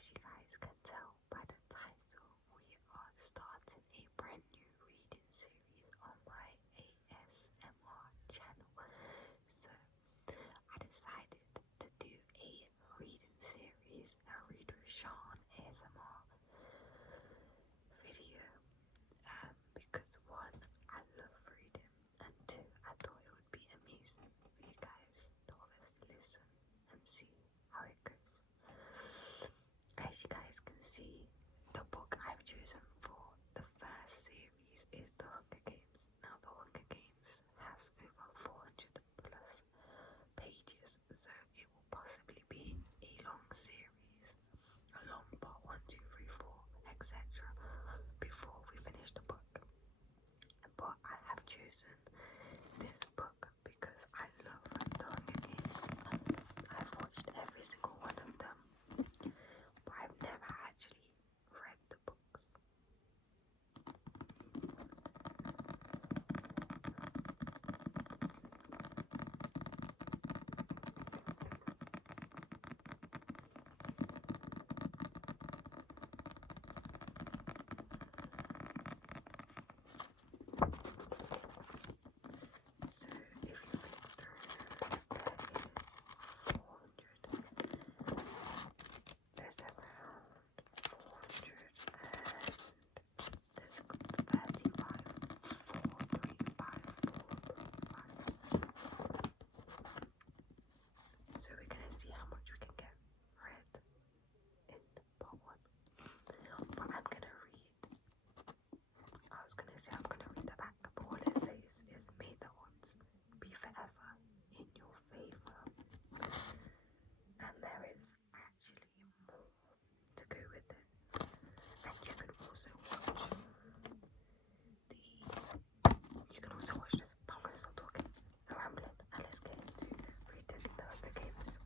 As you guys can tell by the title, we are starting a brand new reading series on my ASMR channel. So I decided to do a reading series, a Read with Sean ASMR video, because one, I love reading, and two, I thought it would be amazing for you guys to always listen and see how it goes. As you guys can see, the book I've chosen for the first series is The Hunger Games. Now, The Hunger Games has over 400 plus pages, so it will possibly be a long series, a long part 1, 2, 3, 4, etc. before we finish the book. But I have chosen this book because I love The Hunger Games. I've watched every single one of them, but I've never actually read the books. So if you read through, there's around 400 and there's 35, 435. So we're gonna see how much we can get read in part 1. But I'm gonna read, I'm gonna read the back, but all it says is may the odds be forever in your favour. And there is actually more to go with it. And you can also watch this. But I'm gonna stop talking and rambling and let's get into reading The Hunger Games.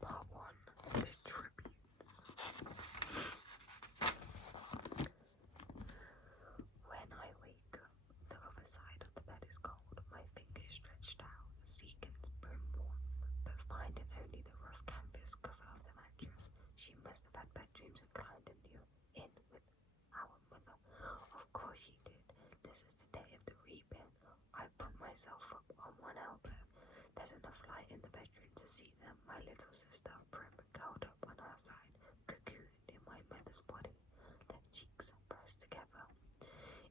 Part 1, The Tributes. When I wake up, the other side of the bed is cold, my fingers stretched out, seeking brim warmth, but finding only the rough canvas cover of the mattress. She must have had bad dreams and climbed in with our mother. Of course she did. This is the day of the reaping. I put myself up on one elbow. There's enough light in the bedroom to see them. My little sister, Prim, curled up on her side, cocooned in my mother's body, their cheeks pressed together.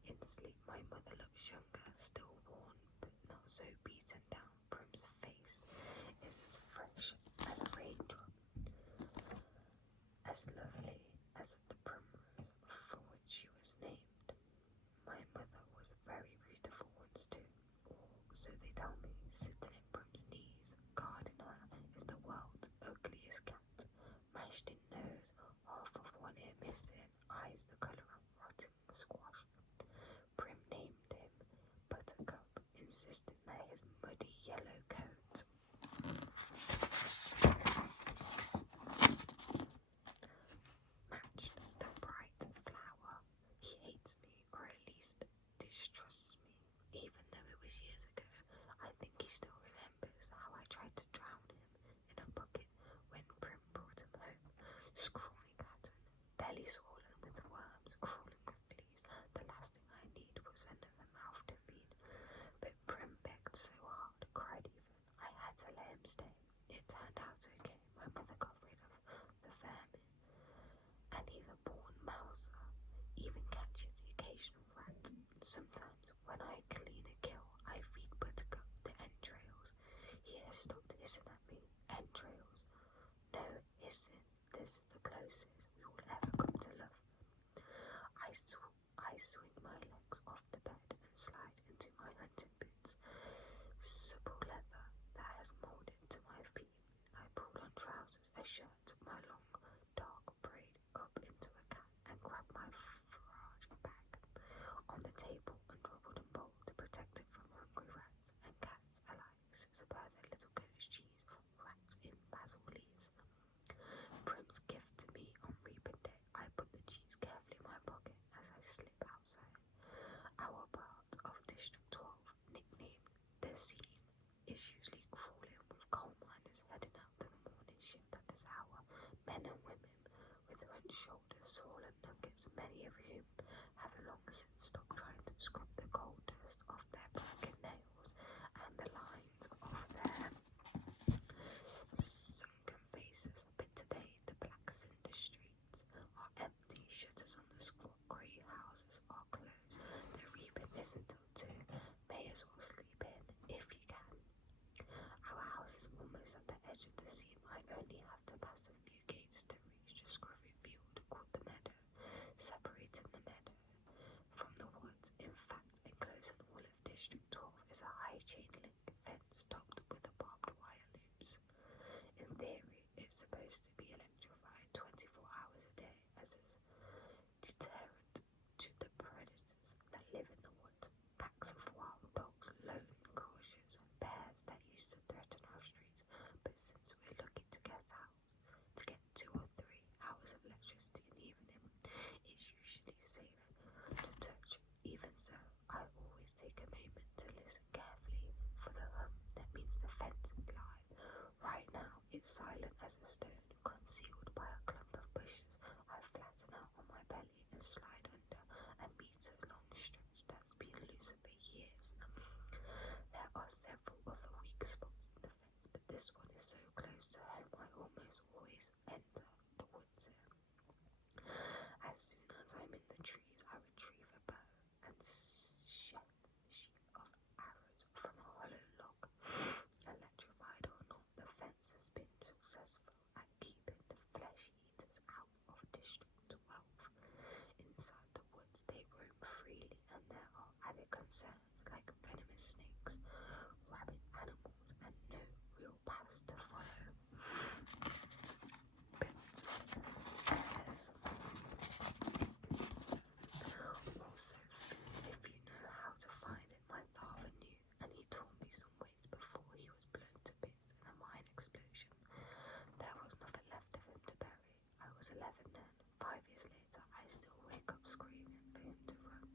In sleep, my mother looks younger, still worn, but not so beaten down. Prim's face is as fresh as a raindrop, as lovely as the primrose for which she was named. My mother was very beautiful once too, or so they tell me, sitting in Prim's knees, guarding her, is the world's ugliest cat, mashed in nose, half of one ear missing, eyes the colour of rotting squash. Prim named him Buttercup, insisting that his muddy yellow coat matched the bright flower. He hates me, or at least distrusts me, even though it was years ago. I think he still remembers how I tried to drown him in a bucket when Prim brought him home. Scrawny pattern, belly swollen with worms, crawling with fleas. The last thing I need was another mouth to feed. But Prim begged so hard, cried even. I had to let him stay. It turned out okay. My mother got rid of the vermin. And he's a born mouser, even catches the occasional rat. Sometimes when I clean a kill, I feed Buttercup the entrails. He has stopped hissing at me. Entrails. No hissing. This is the closest we will ever come to love. I swing my legs off the bed and slide into my hunting boots. Supple leather that has moulded to my feet. I pull on trousers as swollen nuggets, many of whom have long since stopped trying to scrub the coal dust off their broken nails and the lines of their sunken faces. But today the black cinder streets are empty, shutters on the squat grey houses are closed. The reaping isn't till 2, may as well sleep in if you can. Our house is almost at the edge of the seam. I only have to pass a few gates to reach the scrubby field called the meadow, separating the meadow from the woods. In fact, enclosing all of District 12 is a high chain link fence topped with barbed wire loops. In theory, it's supposed to be electrified 24 hours a day as a deterrent to the predators that live in the woods. Packs of wild dogs, lone cautious bears that used to threaten our streets, but since we're lucky to get 2 or 3 hours of electricity in the evening, it's usually safe to touch. Even so, I always take a moment to listen carefully for the hum. That means the fence is live. Right now, it's silent as a stone, concealed by a clump of bushes. I flatten out on my belly and slide under a meter-long stretch that's been loosened for years. There are several other weak spots in the fence, but this one is so close to home I almost always enter the woods here. As soon as I'm in the trees, I retrieve a bow and sheath of arrows from a hollow log. Electrified or not, the fence has been successful at keeping the flesh eaters out of District 12. Inside the woods they roam freely, and there are added concerns like venomous snakes, rabid animals, and no real paths to follow. But bears also, if you know how to find it. My father knew, and he taught me some ways before he was blown to bits in a mine explosion. There was nothing left of him to bury. I was 11 then. 5 years later, I still wake up screaming for him to run.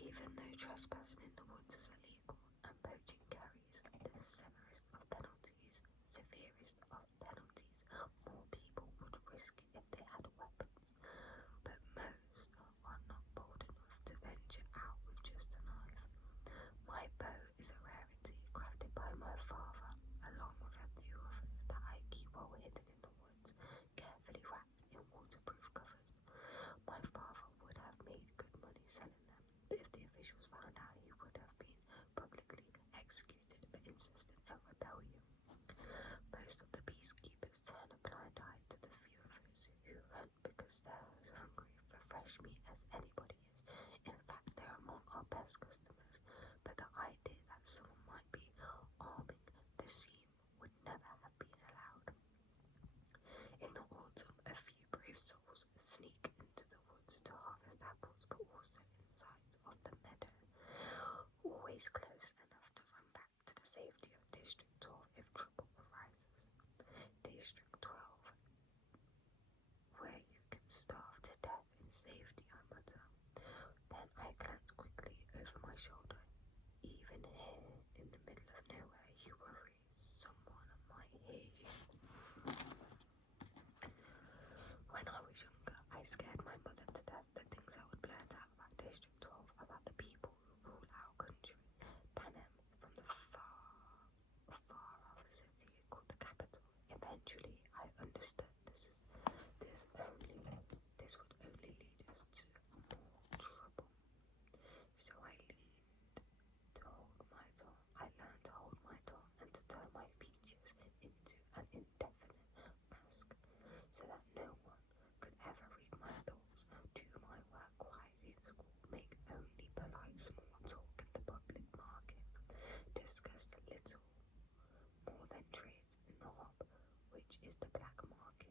Even though trespassing in the woods is illegal and poaching carries the severest of penalties, more people would risk it if they had weapons. But most are not bold enough to venture out with just a knife. My bow is a rarity, crafted by my father, along with a few others that I keep well hidden in the woods, carefully wrapped in waterproof covers. My father would have made good money selling them, but if the officials found out, he would have been publicly executed for insistent rebellion. Most of the peacekeepers turn a blind eye to the few of us who hunt because they're as hungry for fresh meat as anybody is. In fact, they're among our best customers, but the idea that someone might be arming the seam would never have been allowed. In the autumn, a few brave souls sneak into the woods to harvest apples, but also in sight of the meadow, always close enough to run back to the safety of District 12 if trouble arises. District 12, where you can starve to death in safety, I mutter. Then I glance quickly over my shoulder. Even here, in the middle of nowhere, you worry someone might hear you. When I was younger, I scared my mother to death. The things I would blurt out about District 12, about the people who rule our country. Panem, from the far-off city called the capital. Eventually, I understood this would only lead us to more trouble. So I learned to hold my tongue and to turn my features into an indefinite mask, so that no one could ever read my thoughts, do my work quietly in school, make only polite small talk in the public market, discuss little more than trades in the hop, which is the black market.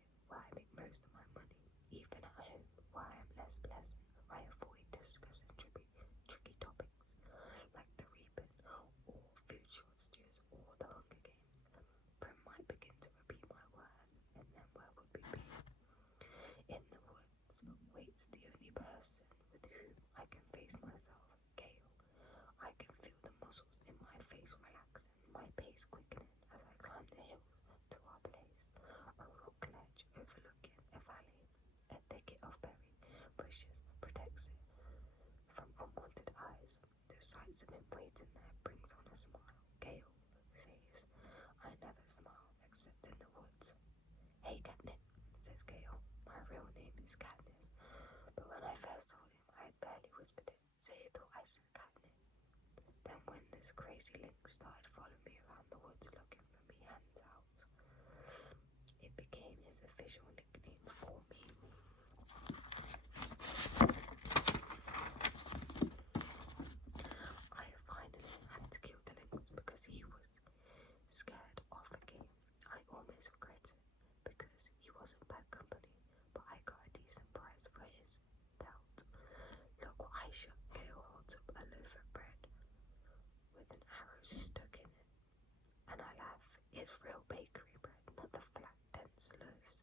waiting there brings on a smile. Gale says, I never smile except in the woods. Hey Catnip, says Gale. My real name is Katniss, but when I first told him, I had barely whispered it, so he thought I said Catnip. Then when this crazy link started following me around the woods looking for me, hands out, it became his official nickname for me. I finally had to kill the lynx because he was scared of the game. I almost regret it because he wasn't bad company, but I got a decent price for his belt. Look what I shot. Gale holds up a loaf of bread with an arrow stuck in it, and I laugh. It's real bakery bread, not the flat, dense loaves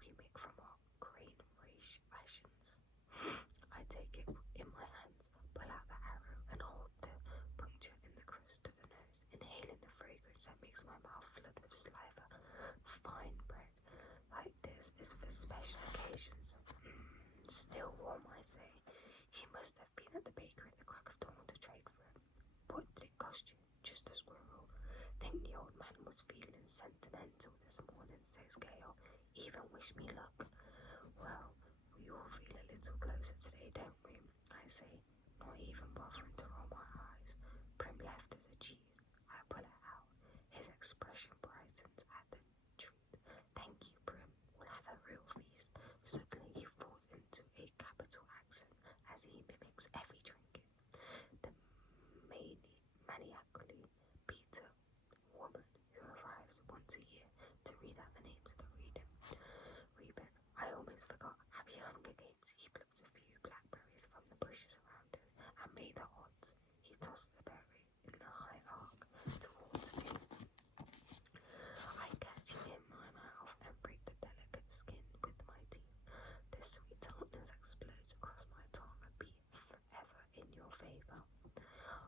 we make from our grain rations. I take it in my hands, pull out the arrow, and hold the puncture in the crust to the nose, inhaling the fragrance that makes my mouth flood with saliva. Fine bread like this is for special occasions. Still warm, I say. He must have been at the bakery at the crack of dawn to trade for it. What did it cost you? Just a squirrel. Think the old man was feeling sentimental this morning, says Gale. Even wish me luck. Well, we all feel a little closer today, don't we? I say, not even bothering to roll my eyes. Prim left as a cheese. I pull it out. His expression brightens at the treat. Thank you, Prim. We'll have a real feast. Suddenly he falls into a capital accent as he mimics every drinking. The maniacally Peter woman who arrives once a year to read out the names of the reading. Reuben, I almost forgot. Happy Hunger Games. He plucks a few blackberries from the bushes around us and made the odds. He tosses a berry in the high arc towards me. I catch it in my mouth and break the delicate skin with my teeth. The sweet tartness explodes across my tongue. Be forever in your favor.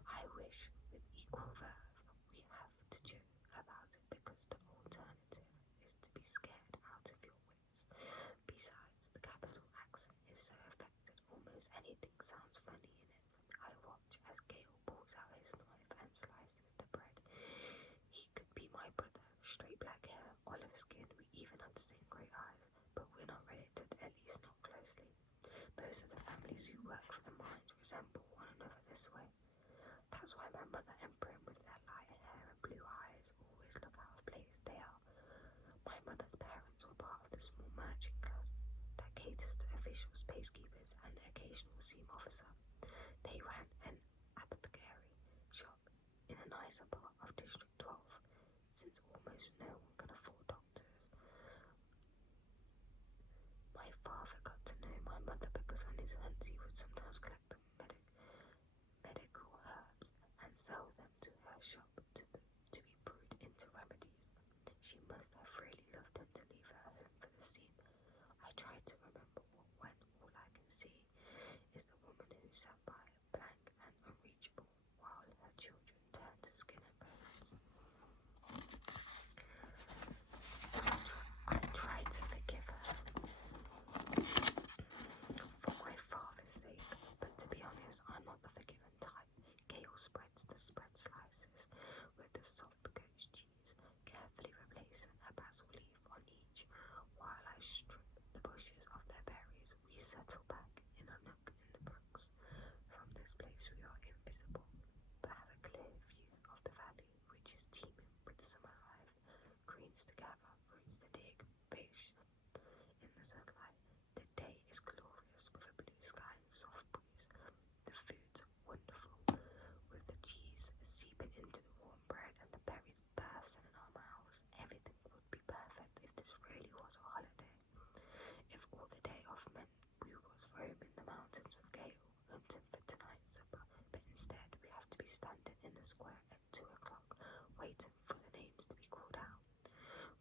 I wish with equal verve we have to joke about it because the alternative is to be scared out of your wits. Besides, the capital accent is so affected almost anything sounds funny in it. I watch as Gale pulls out his knife and slices the bread. He could be my brother, straight black hair, olive skin, we even had the same grey eyes, but we're not related, at least not closely. Most of the families who work for the mines resemble one another this way. That's why my mother and Prim, with their light hair and blue eyes, always look out of place. They are. My mother's parents were part of the small merchant class that caters to officials, pacekeepers, and the occasional seam officer. They ran an apothecary shop in a nicer part of District 12, since almost no one can afford doctors. My father got to know my mother because on his hunts he would sometimes collect medical herbs and sell them to her shop to be brewed into remedies. She must have really loved him to leave her home for the seam. I try to remember when all I can see is the woman who sat by, blank and unreachable, while her children turned to skin and bones. I try to forgive her for my father's sake, but to be honest, I'm not the forgiving type. Gale spreads the spread slices with the soft goat's cheese, carefully replacing a basil leaf on each. While I strip the bushes of their berries, we settle back in a nook in the brooks. From this place we are invisible, but have a clear view of the valley, which is teeming with summer life, greens to gather, roots to dig, fish in the sunlight. The day is glorious with a blue sky and soft breeze. The food's wonderful, with the cheese seeping into the warm bread and the berries bursting in our mouths. Everything would be perfect if this really was a holiday. If all the day off meant we was roaming the mountains with Gale, hunting for tonight's supper, but instead we have to be standing in the square at 2 o'clock, waiting for the names to be called out.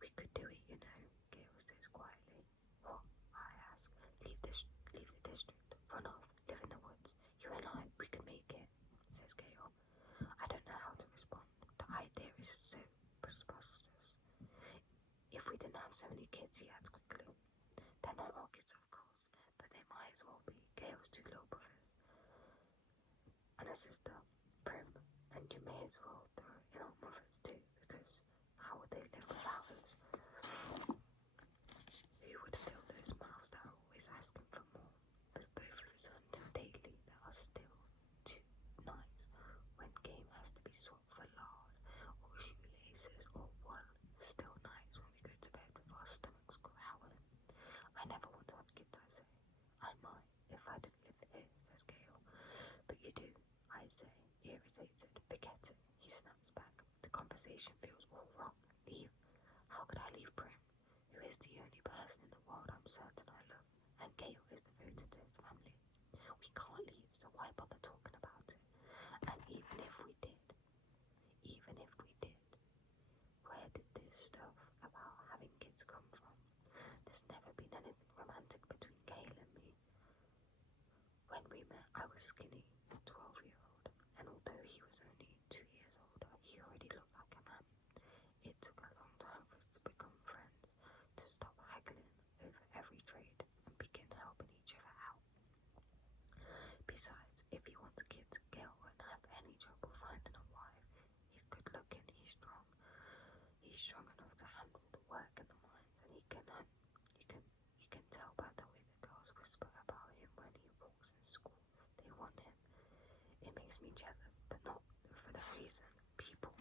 We could do it, you know, Gale says quietly. What? I ask. Leave the district, run off, live in the woods. You and I, we could make it, says Gale. I don't know how to respond. The idea is so preposterous. If we didn't have so many kids, he adds quickly. They're not all kids, of course, but they might as well be. Gale's 2 little brothers and a sister, Prim, And you may as well throw it in our mothers too, because how would they live without us? Who would fill those mouths that are always asking for more? But both of us hunting daily that are still too nice, when game has to be swapped for lard, or shoelaces, or wool, still nice when we go to bed with our stomachs growling. I never want to have kids, I say. I might, if I didn't live here, says Gale. But you do, I say, irritated. Forget it, he snaps back. The conversation feels all wrong. Leave? How could I leave Prim, who is the only person in the world I'm certain I love, and Gale is devoted to his family? We can't leave, so why bother talking about it? And even if we did, where did this stuff about having kids come from? There's never been anything romantic between Gale and me. When we met, I was skinny, 12-year-old, and although he was only 2 years older, he already looked like a man. It took a long time for us to become friends, to stop haggling over every trade and begin helping each other out. Besides, if he wants kids, Gale won't have any trouble finding a wife. He's good looking, he's strong. He's strong enough to handle the work and the mines, and he can hunt. You can tell by the way the girls whisper about him when he walks in school. They want him. It makes me jealous, but not for the reason people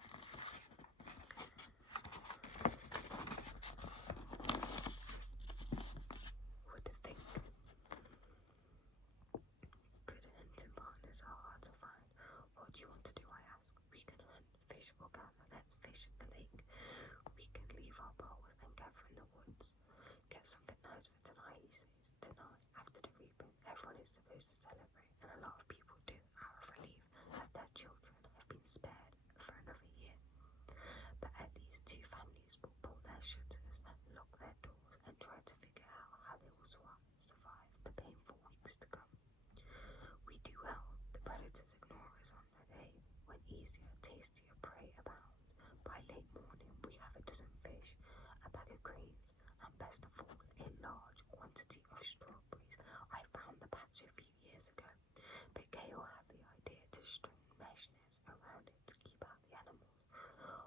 would think. Good hunting partners are hard to find. What do you want to do, I ask. We can hunt, fish, or gather. Let's fish at the lake. We can leave our bowls and gather in the woods. Get something nice for tonight, he says. Tonight, after the reaping, everyone is supposed to celebrate, and a lot of people do, out of relief that their children have been spared for another year. But at least two families will pull their shutters, lock their doors, and try to figure out how they will survive the painful weeks to come. We do well. The predators ignore us on a day when easier, tastier prey abounds. By late morning, we have a dozen fish, a bag of greens, and best of all, a large quantity of strawberries. I found the patch a few years ago, but Gale had the idea to string mesh nets around it to keep out the animals.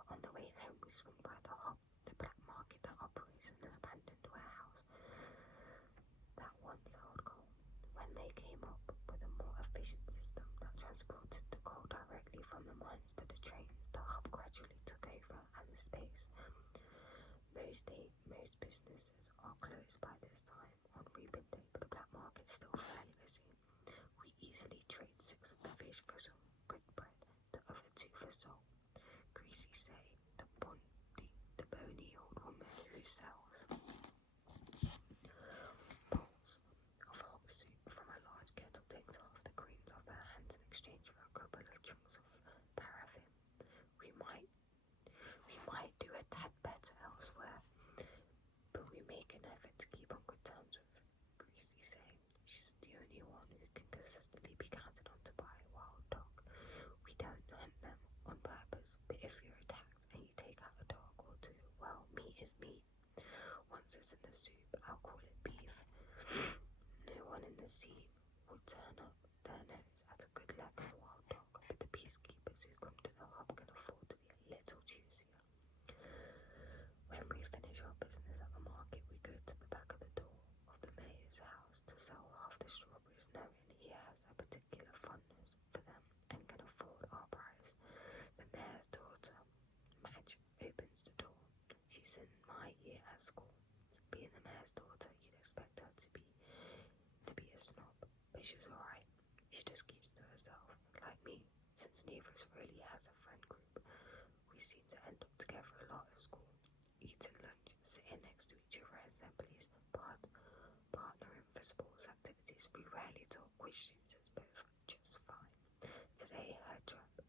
On the way home, we swing by the hop, the black market that operates in an abandoned warehouse that once held coal. When they came up with a more efficient system that transported the coal directly from the mines to the trains, the hub gradually took over, and the space. Most businesses are closed by this time on reaping day, but the black market's still fairly busy. We easily trade 6 of the fish for some good bread, the other 2 for salt. Greasy say, the bony old woman who sells bowls of hot soup from a large kettle, takes half the greens off her hands in exchange for a couple of chunks of paraffin. We might do a tad better elsewhere, but we make an effort to keep on good terms with Greasy say. She's the only one who can consistently be counted on to buy a wild dog. We don't hunt them on purpose, but if you're attacked and you take out a dog or 2, well, meat is meat. Once it's in the soup, I'll call it beef. No one in the scene would turn up their nose at a good leg of wild dog, but the peacekeepers who come to the hub can afford to be a little juicier. When we finish our business at the market, we go to the back of the door of the mayor's house to sell half the strawberries, knowing he has a particular fondness for them and can afford our price. The mayor's daughter, Madge, opens the door. She's in my year at school. Being the mayor's daughter, you'd expect her to be a snob, but she's alright. She just keeps to herself, like me, since neither of us really has a friend group. We seem to end up together a lot at school, eating lunch, sitting next to each other at assemblies, partnering for sports activities. We rarely talk, which suits us both just fine. Today, her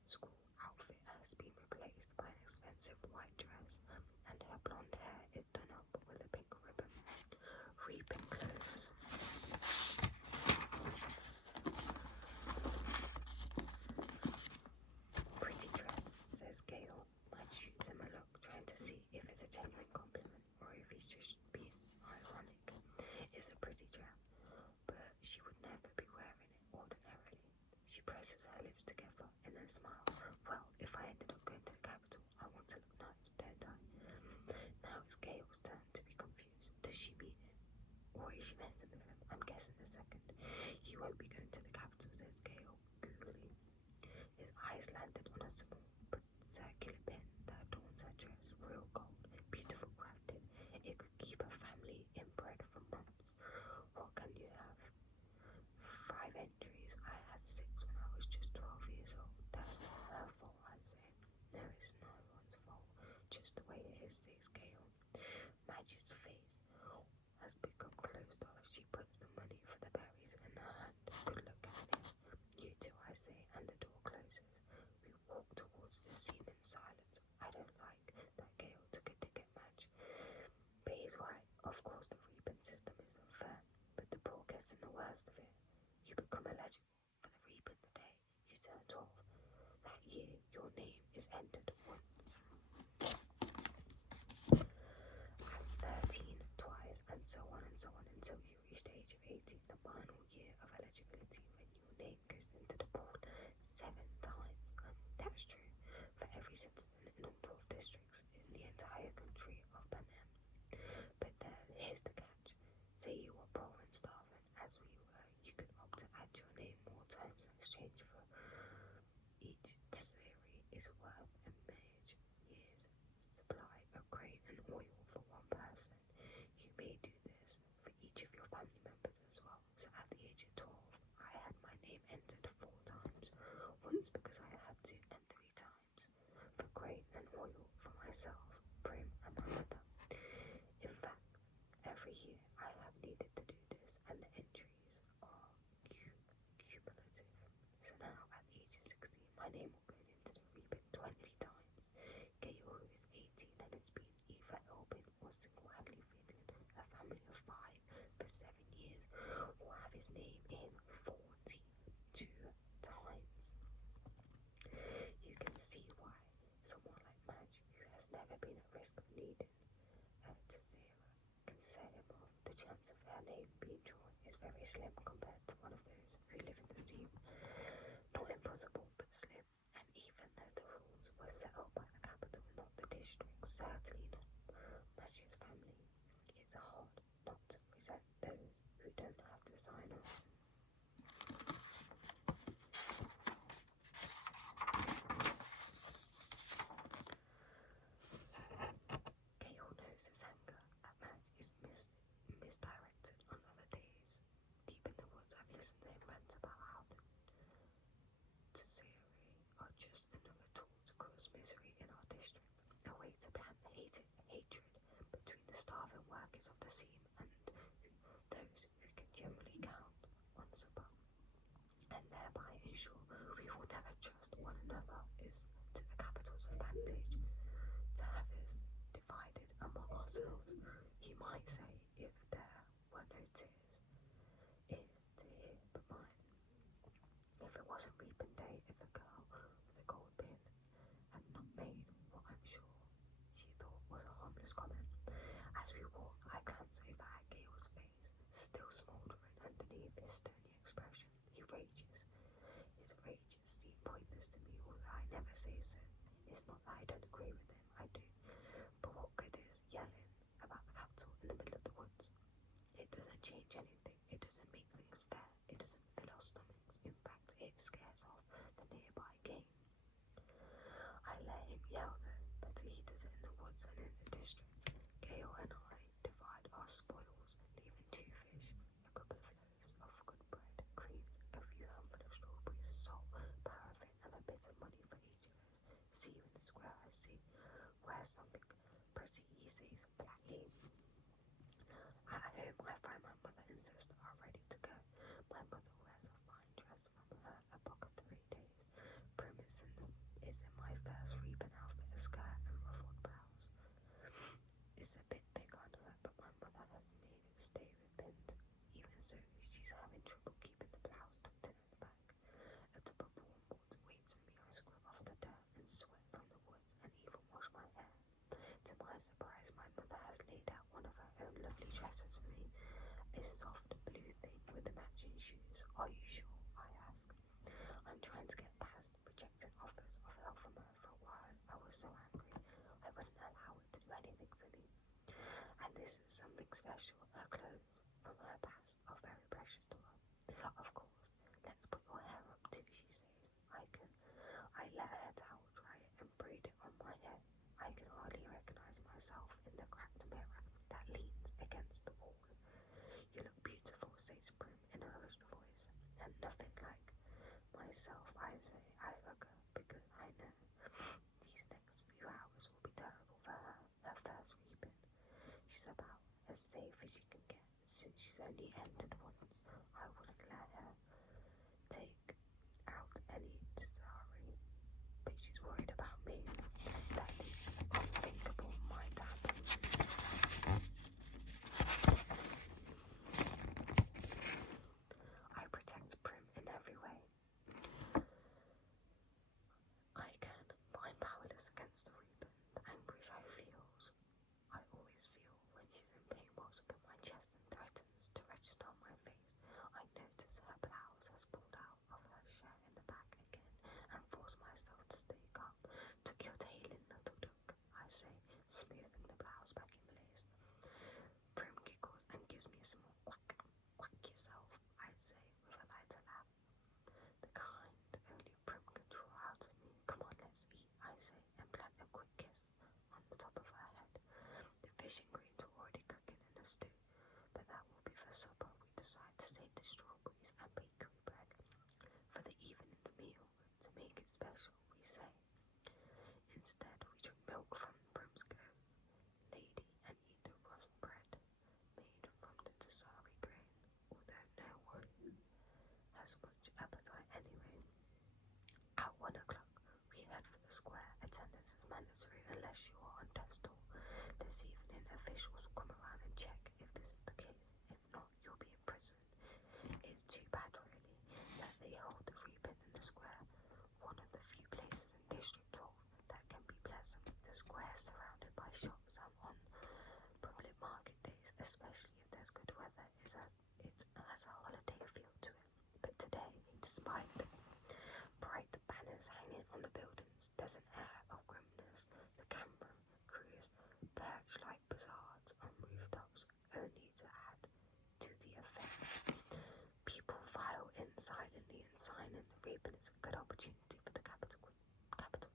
school outfit has been replaced by an expensive white dress, and her blonde hair is done up with a pink ribbon. Reaping clothes. Pretty dress, says Gale. Mike shoots him a look, trying to see if it's a genuine compliment or if he's just being ironic. It's a pretty dress, but she would never be wearing it or She presses her lips together and then smiles. Well, if I ended up going to the capital, I want to look nice, don't I? Now it's Gale's turn to be confused. Does she mean it? Or is she messing with him? I'm guessing the second. You won't be going to the capital, says Gale, googly. His eyes landed on a small but circular pin that adorns her dress, real gold, beautiful crafted. It could keep a family in bread for months. What can you have? 5 entries. I had 6 when I was just 12 years old. That's not her fault, I say. No, it's no one's fault. Just the way it is, says Gale. Madge's face has become closed off. She puts the money for the berries in her hand. Good luck, Agnes. You too, I say, and the door closes. We walk towards the seam in silence. I don't like that Gale took a dig at Madge. But he's right. Of course the reaping system is unfair, but the poor gets in the worst of it. You become eligible for the reaping the day you turn 12. That year, your name is entered once. At 13, twice, and so on until you reach the age of 18, the final year of eligibility when your name goes into the pool 7 times. That's true for every citizen in all 12 districts in the entire country of Panem. But here's the catch. Say you were poor and starving, as we were, you could opt to add your name more times in exchange for each tessary is worth a year's supply of grain and oil for one person. You may do this for each of your family members as well. So at the age of 12, I had my name entered 4 times. Once because I had to, and 3 times for grain and oil for myself, Prim, and my mother. In fact, every year I have needed to do this, and the entries are cumulative. So now, at the age of 16, my name will go into the reaping 20 times. Gale, who is 18 and has been either helping or single-handedly feeding a family of 5 for 7 years, will have his name in 42 times. You can see why someone like Madge, who has never been at risk of needing to zero, can set him off. The chance of her name being drawn is very slim compared to one of those who live in the steam. Not impossible, but slim. And even though the rules were set up by the capital, not the district, certainly not Madge's family, it's hard not to resent those who don't have to sign on. Gale knows his anger at Madge is misdirected on other days. Deep in the woods, I've listened to him rant about how the tesserae are just another tool to cause misery in our district, a way to plant hatred between the starving workers of the seam and those who can generally count on supper, and thereby ensure we will never trust one another is to the capital's advantage to have us divided among ourselves. He might say, if there were no tears, ears to hear but mine. If it wasn't reaping day, if a girl with a gold pin had not made what I'm sure she thought was a harmless comment. As we walk, I glance over at Gale's face, still smouldering underneath his stony expression. He rages. His rages seem pointless to me, although I never say so. It's not that I don't agree with him, I do. But what good is yelling about the capital in the middle of the woods? It doesn't change anything. It doesn't make things fair. It doesn't fill our stomachs. In fact, it scares off the nearby game. I let him yell though, better he does it in the woods than in the district. Gale and I divide our spoils, leaving 2 fish, a couple of loaves of good bread, creams, a few handfuls of strawberries, salt, paraffin, and a bit of money for each of us. See you in the square, I see. Where's something pretty, he says flatly. At home, I find my mother and sister are ready to go. My mother wears a fine dress from her epoch of the 8 days. Prim is in my first reaping outfit, a skirt and ruffled blouse. It's a bit big on her, but my mother has made it stay with pins. Even so, she's having trouble keeping the blouse tucked in at the back. A tub of warm water waits for me. I scrub off the dirt and sweat from the woods and even wash my hair. To my surprise, my mother has laid out one of her own lovely dresses for me, a soft blue thing with the matching shoes. Are you sure? I ask. I'm this is something special. Her clothes from her past are very precious to her. Of course, let's put your hair up too, she says. I let her towel dry it and braid it on my head. I can hardly recognize myself in the cracked mirror that leans against the wall. You look beautiful, says Prim in a hushed voice, and nothing like myself, I say. I hug her because I know these next few hours will be terrible for her. Her first reaping. She's about as safe as she can get since she's only entered once. I wouldn't let her take out any sorry, but she's worried about me. That the unthinkable might happen. I protect Prim in every way I can, but I'm powerless against the reaper. The anguish I always feel when she's in pain wells up in my chest and threatens to register on my face. I notice her blouse has pulled out of her shirt in the back again and force myself to stay calm. Tuck your tail in, little duck, I say, smoothing the blouse back in place. Prim giggles and gives me a small quack. Quack yourself, I say with a lighter laugh. The kind only Prim can draw out of me. Come on, let's eat, I say, and plant a quick kiss on the top of her head. The fish and greens are already cooking in a stew, but that will be for supper. We decide to save the strawberries and bakery bread for the evening's meal. To make it special, we say. Instead, we drink milk from Prim's goat, lady, and eat the rough bread made from the tasari grain, although no one has much appetite anyway. At 1 o'clock, we head for the square. Attendance is mandatory unless you are on death's door. This evening, officials will come around and check if this is the case. If not, you'll be in prison. It's too bad, really, that they hold the reaping in the square, one of the few places in District 12 that can be pleasant. The square is surrounded by shops and on public market days, especially if there's good weather, it has a holiday feel to it. But today, despite bright banners hanging on the buildings, there's an air of grimness. The camera crews perch like buzzards on rooftops, only to add to the effect. People file in silently, and signing the reaping is a good opportunity for the capital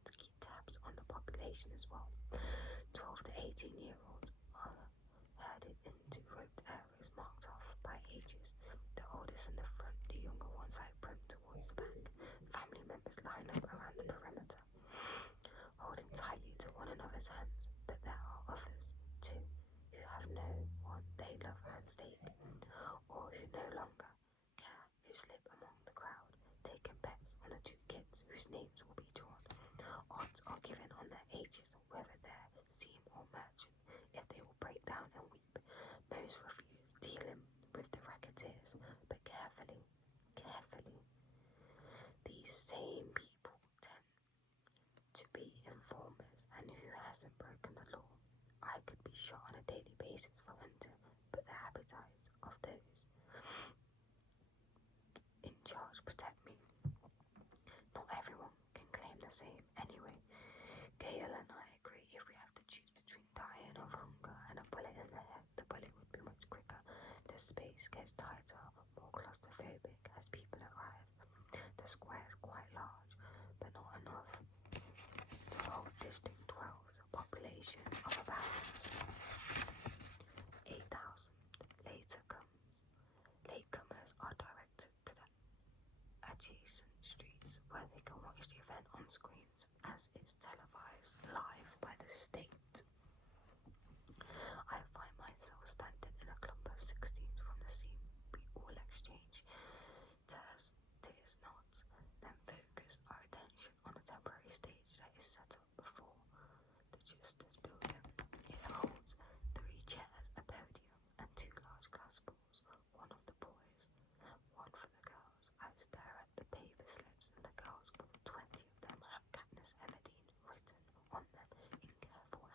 to keep tabs on the population as well. 12 to 18-year-olds are herded into roped areas marked off by ages. The oldest in the front, the younger ones like Prim towards the back. Family members line up around the perimeter, holding tightly to one another's hands. But there are others, too, who have no one they love and stake, or who no longer care, who slip among the crowd, taking bets on the 2 kids whose names will be drawn. Odds are given on their ages, whether they're seam or merchant, if they will break down and weep. Most refuse dealing with the racketeers, but carefully, these same people tend to be informers, and who hasn't broken the law? I could be shot on a daily basis for hunting, but the appetites of those in charge protect me. Not everyone can claim the same. Anyway, Gail and I agree if we have to choose between dying of hunger and a bullet in the head, the bullet would be much quicker. The space gets tighter, more claustrophobic as people arrive. The square is quite large, but not enough to hold District 12's population of about 8,000. Latecomers are directed to the adjacent streets where they can watch the event on screens as it's televised live by the state. I find myself standing in a clump of 16s from the scene. We all exchange tears nods, then focus our attention on the temporary stage that is set up before the Justice Building. It holds 3 chairs, a podium, and 2 large glass balls, one of the boys, one for the girls. I stare at the paper slips in the girls' ball. 20 of them have Katniss Everdeen written on them in careful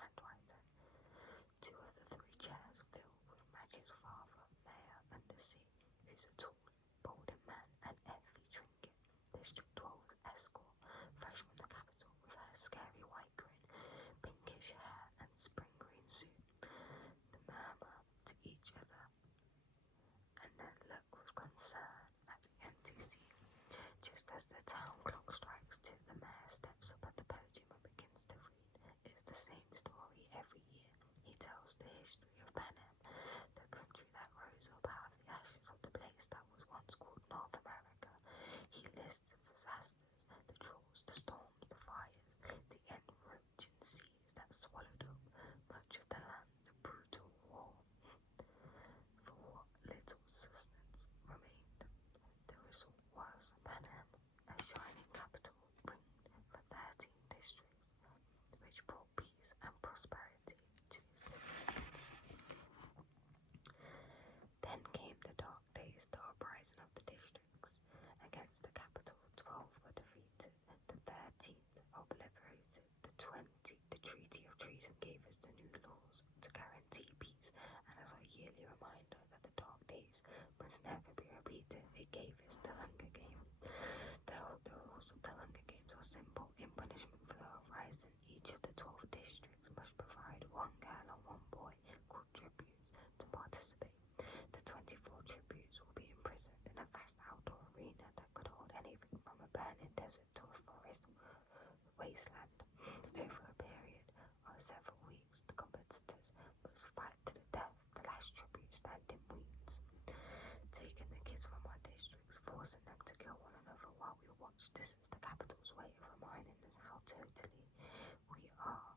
totally. We are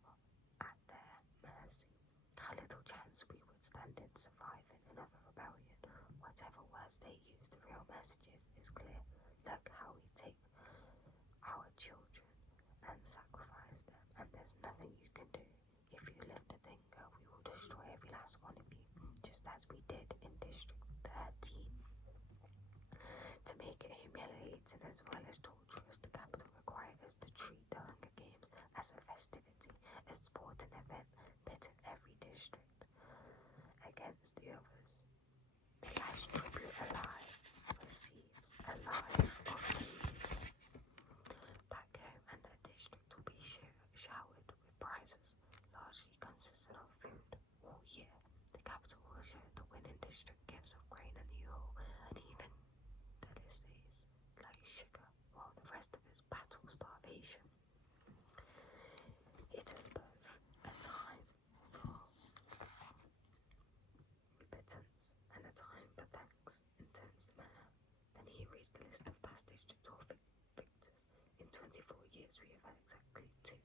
at their mercy. How little chance we would stand in surviving another rebellion. Whatever words they use, the real messages is clear. Look how we take our children and sacrifice them, and there's nothing you can do. If you lift a finger, we will destroy every last one of you, just as we did in District 13. To make it humiliating as well as torturous, the capital required us to treat the Hunger Games as a festivity, a sporting event, pitting every district against the others. The last tribute alive receives a life of these. Back home, and their district will be showered with prizes, largely consisting of food all year. The capital will show the winning district gifts of grain and fuel, and even delicacies like sugar, while the rest of us battle starvation. It is both a time for repentance and a time for thanks, intones the mayor. Then he reads the list of past district or victors. In 24 years we have had exactly two.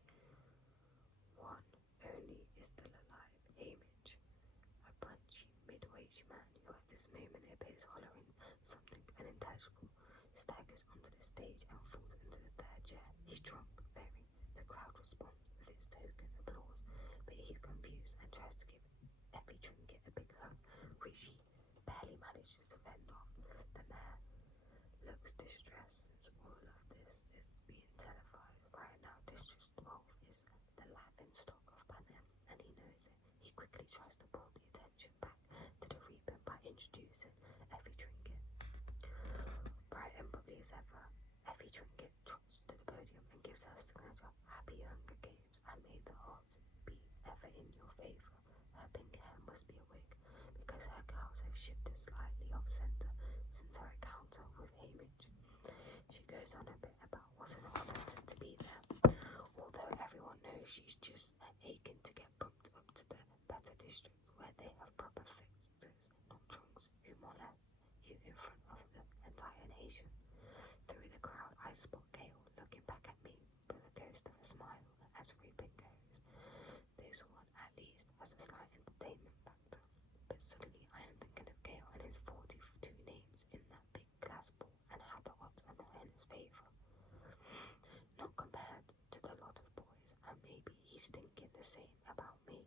One only is still alive, Hamish, a punchy mid-wage man who at this moment appears hollering something unintelligible, staggers onto the stage and falls into the third chair. He's drunk, very. The crowd responds with its token applause, but he's confused and tries to give Effie Trinket a big hug, which she barely manages to fend off. The mayor looks distressed since all of this is being televised. Right now, District 12 is the laughing stock of Panem, and he knows it. He quickly tries to pull the attention back to the reaping by introducing Effie Trinket. Bright and bubbly as ever, Effie Trinket trots to the podium and gives her signature Happy Hunger Games, and may the odds be ever in your favour. Her pink hair must be a wig, because her curls have shifted slightly off-centre since her encounter with Hamish. She goes on a bit about what an honour it is to be there, although everyone knows she's just aching to get bumped up to the better district where they have proper fixers, not drunks who molest you in front of the entire nation. Through the crowd I spot Gale looking back at me with a ghost of a smile as reaping goes. This one at least has a slight entertainment factor, but suddenly I am thinking of Gale and his 42 names in that big glass ball and how the odds are not in his favour. Not compared to the lot of boys, and maybe he's thinking the same about me,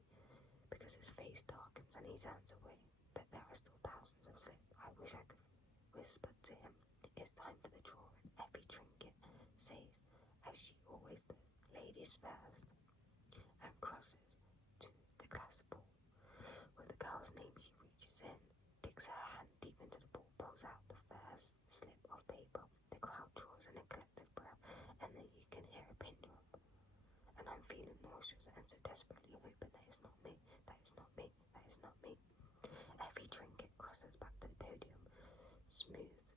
because his face darkens and he turns away, but there are still thousands of slips. I wish I could whisper to him. It's time for the drawing. Effie Trinket says, as she always does, ladies first, and crosses to the glass ball. With the girl's name she reaches in, digs her hand deep into the ball, pulls out the first slip of paper. The crowd draws in a collective breath, and then you can hear a pin drop. And I'm feeling nauseous and so desperately hoping that it's not me, that it's not me, that it's not me. Effie Trinket crosses back to the podium, smooths